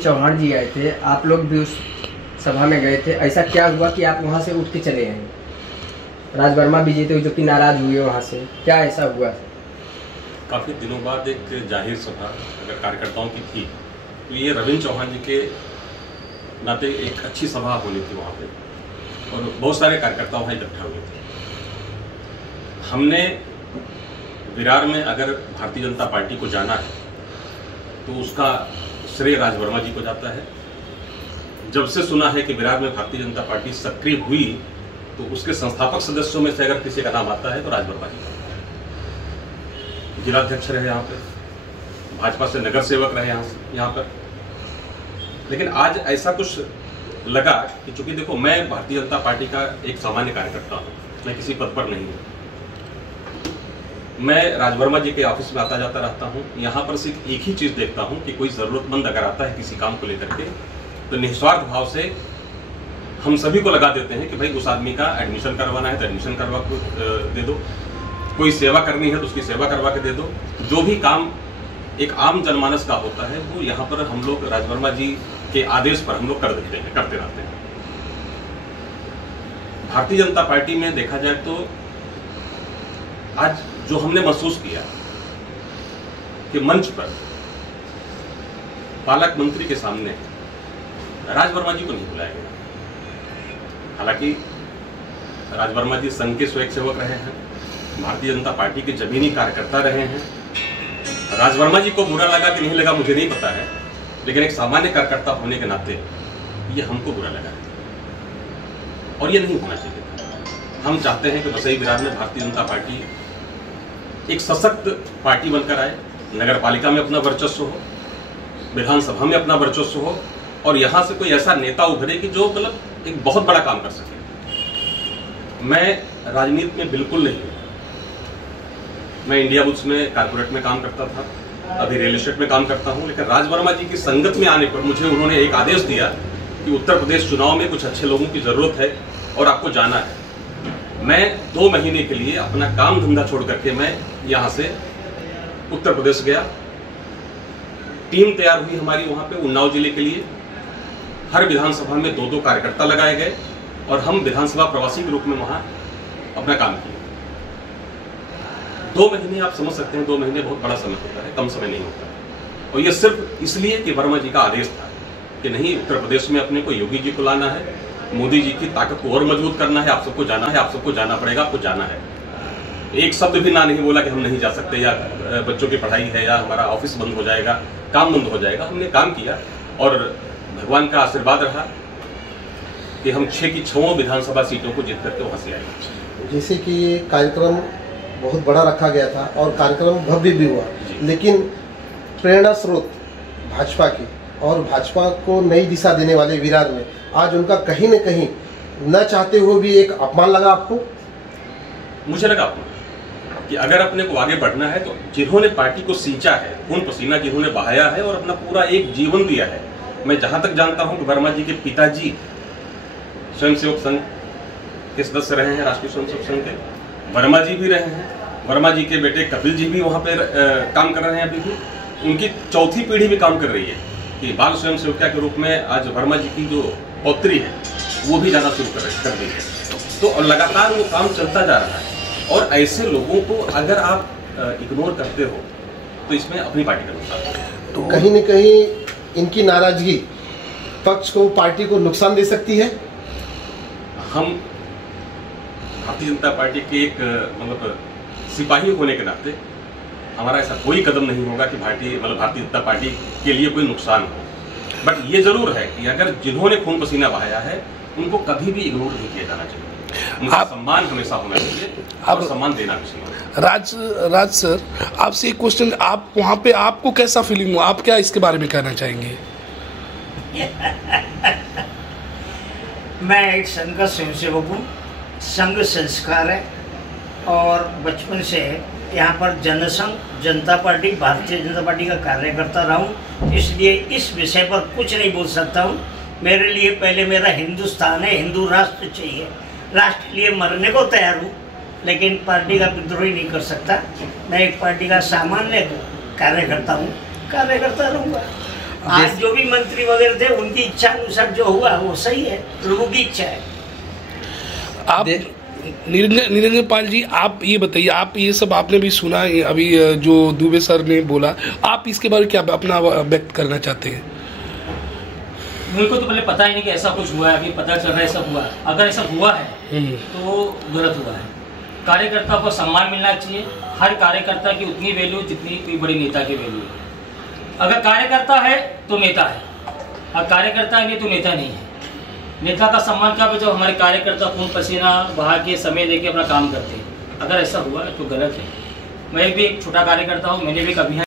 चौहान जी आए थे, आप लोग भी उस सभा में गए थे। ऐसा क्या हुआ कि आप वहाँ से उठ के चले गए? राज वर्मा भी जीते जो कि नाराज हुए वहाँ से, क्या ऐसा हुआ? काफ़ी दिनों बाद एक जाहिर सभा अगर कार्यकर्ताओं की थी तो ये रविंद्र चौहान जी के नाते एक अच्छी सभा होनी थी वहाँ पे, और बहुत सारे कार्यकर्ता वहाँ इकट्ठा हुए थे। हमने विरार में अगर भारतीय जनता पार्टी को जाना है तो उसका श्रेय राज वर्मा जी को जाता है। जब से सुना है कि विरार में भारतीय जनता पार्टी सक्रिय हुई तो उसके संस्थापक सदस्यों में से अगर किसी का नाम आता है तो राज वर्मा जी का। जिलाध्यक्ष रहे यहाँ पे, भाजपा से नगर सेवक रहे यहाँ पर। लेकिन आज ऐसा कुछ लगा कि चूंकि देखो, मैं भारतीय जनता पार्टी का एक सामान्य कार्यकर्ता हूँ, मैं किसी पद पर नहीं हूँ। मैं राजवर्मा जी के ऑफिस में आता जाता रहता हूँ। यहाँ पर सिर्फ एक ही चीज देखता हूँ कि कोई जरूरतमंद अगर आता है किसी काम को लेकर के तो निस्वार्थ भाव से हम सभी को लगा देते हैं कि भाई उस आदमी का एडमिशन करवाना है तो एडमिशन करवा दे दो, कोई सेवा करनी है तो उसकी सेवा करवा के दे दो। जो भी काम एक आम जनमानस का होता है वो यहाँ पर हम लोग राजवर्मा जी के आदेश पर हम लोग कर देते हैं, करते रहते हैं। भारतीय जनता पार्टी में देखा जाए तो आज जो हमने महसूस किया कि मंच पर पालक मंत्री के सामने राज वर्मा जी को नहीं बुलाया गया। हालांकि राज वर्मा जी संघ के स्वयंसेवक रहे हैं, भारतीय जनता पार्टी के जमीनी कार्यकर्ता रहे हैं। राज वर्मा जी को बुरा लगा कि नहीं लगा मुझे नहीं पता है, लेकिन एक सामान्य कार्यकर्ता होने के नाते ये हमको बुरा लगा और ये नहीं होना चाहिए। हम चाहते हैं कि वसई विरार में भारतीय जनता पार्टी एक सशक्त पार्टी बनकर आए, नगर पालिका में अपना वर्चस्व हो, विधानसभा में अपना वर्चस्व हो, और यहां से कोई ऐसा नेता उभरे कि जो मतलब एक बहुत बड़ा काम कर सके। मैं राजनीति में बिल्कुल नहीं हूं। मैं इंडिया बुल्स में कारपोरेट में काम करता था, अभी रियल एस्टेट में काम करता हूं, लेकिन राज वर्मा जी की संगत में आने पर मुझे उन्होंने एक आदेश दिया कि उत्तर प्रदेश चुनाव में कुछ अच्छे लोगों की जरूरत है और आपको जाना है। मैं 2 महीने के लिए अपना काम धंधा छोड़ करके मैं यहां से उत्तर प्रदेश गया। टीम तैयार हुई हमारी वहां पे उन्नाव जिले के लिए। हर विधानसभा में 2-2 कार्यकर्ता लगाए गए और हम विधानसभा प्रवासी के रूप में वहां अपना काम किया। 2 महीने आप समझ सकते हैं, 2 महीने बहुत बड़ा समय होता है, कम समय नहीं होता। और यह सिर्फ इसलिए कि वर्मा जी का आदेश था कि नहीं, उत्तर प्रदेश में अपने को योगी जी को लाना है, मोदी जी की ताकत को और मजबूत करना है, आप सबको जाना है, आप सबको जाना पड़ेगा, आपको जाना है। एक शब्द भी ना नहीं बोला कि हम नहीं जा सकते, या बच्चों की पढ़ाई है, या हमारा ऑफिस बंद हो जाएगा, काम बंद हो जाएगा। हमने काम किया और भगवान का आशीर्वाद रहा कि हम 6 की 6 विधानसभा सीटों को जीत करके वहां से आए। जैसे कि ये कार्यक्रम बहुत बड़ा रखा गया था और कार्यक्रम भव्य भी हुआ, लेकिन प्रेरणा स्रोत भाजपा की और भाजपा को नई दिशा देने वाले विरार में आज उनका कहीं न कहीं न चाहते हुए भी एक अपमान लगा आपको? मुझे लगा कि अगर अपने को आगे बढ़ना है तो जिन्होंने पार्टी को सींचा है, खून पसीना जिन्होंने बहाया है और अपना पूरा एक जीवन दिया है। मैं जहां तक जानता हूं कि वर्मा जी के पिताजी स्वयंसेवक संघ के सदस्य रहे हैं, राष्ट्रीय स्वयंसेवक संघ के। वर्मा जी भी रहे हैं, वर्मा जी के बेटे कपिल जी भी वहां पे काम कर रहे हैं। अभी भी उनकी 4थी पीढ़ी भी काम कर रही है कि बाल स्वयं सेविका के रूप में आज वर्मा जी की जो पौत्री है वो भी जाना शुरू कर दी है। तो लगातार वो काम चलता जा रहा है, और ऐसे लोगों को अगर आप इग्नोर करते हो तो इसमें अपनी पार्टी का नुकसान है। तो कहीं न कहीं इनकी नाराजगी पक्ष को, पार्टी को नुकसान दे सकती है। हम भारतीय जनता पार्टी के एक मतलब सिपाही होने के नाते हमारा ऐसा कोई कदम नहीं होगा कि भारतीय जनता पार्टी के लिए कोई नुकसान हो। बट ये जरूर है कि अगर जिन्होंने खून पसीना बहाया है उनको कभी भी इग्नोर नहीं किया जाना चाहिए। उनका सम्मान हमेशा होना चाहिए और सम्मान देना भी चाहिए। राज सर, आपसे एक क्वेश्चन, आप वहाँ पे आपको कैसा फीलिंग हुआ, आप क्या इसके बारे में कहना चाहेंगे? मैं एक संघ का स्वयंसेवक हूँ, संघ संस्कार है और बचपन से यहाँ पर जनसंघ, जनता पार्टी, भारतीय जनता पार्टी का कार्यकर्ता रहा हूँ, इसलिए इस विषय पर कुछ नहीं बोल सकता हूँ। मेरे लिए पहले मेरा हिंदुस्तान है, हिंदू राष्ट्र चाहिए, राष्ट्र के लिए मरने को तैयार हूँ, लेकिन पार्टी का विद्रोह नहीं कर सकता। मैं एक पार्टी का सामान्य कार्यकर्ता हूँ, कार्यकर्ता रहूँगा। आज जो भी मंत्री वगैरह थे उनकी इच्छा अनुसार जो हुआ वो सही है, लोगों की इच्छा है। आप निरंजन पाल जी, आप ये बताइए, आप ये सब आपने भी सुना अभी जो दुबे सर ने बोला, आप इसके बारे में क्या अपना व्यक्त करना चाहते हैं? मेरे को तो पहले पता ही नहीं कि ऐसा कुछ हुआ है, अभी पता चल रहा है ऐसा हुआ है। अगर ऐसा हुआ है तो गलत हुआ है। कार्यकर्ता को सम्मान मिलना चाहिए, हर कार्यकर्ता की उतनी वैल्यू जितनी कोई बड़ी नेता की वैल्यू है। अगर कार्यकर्ता है तो नेता है, और कार्यकर्ता नहीं तो नेता नहीं है। नेता का सम्मान क्या जब हमारे कार्यकर्ता खून पसीना बहा के समय देके अपना काम करते हैं। अगर ऐसा हुआ है तो गलत है। मैं भी एक छोटा कार्यकर्ता हूँ, मैंने भी एक अभियान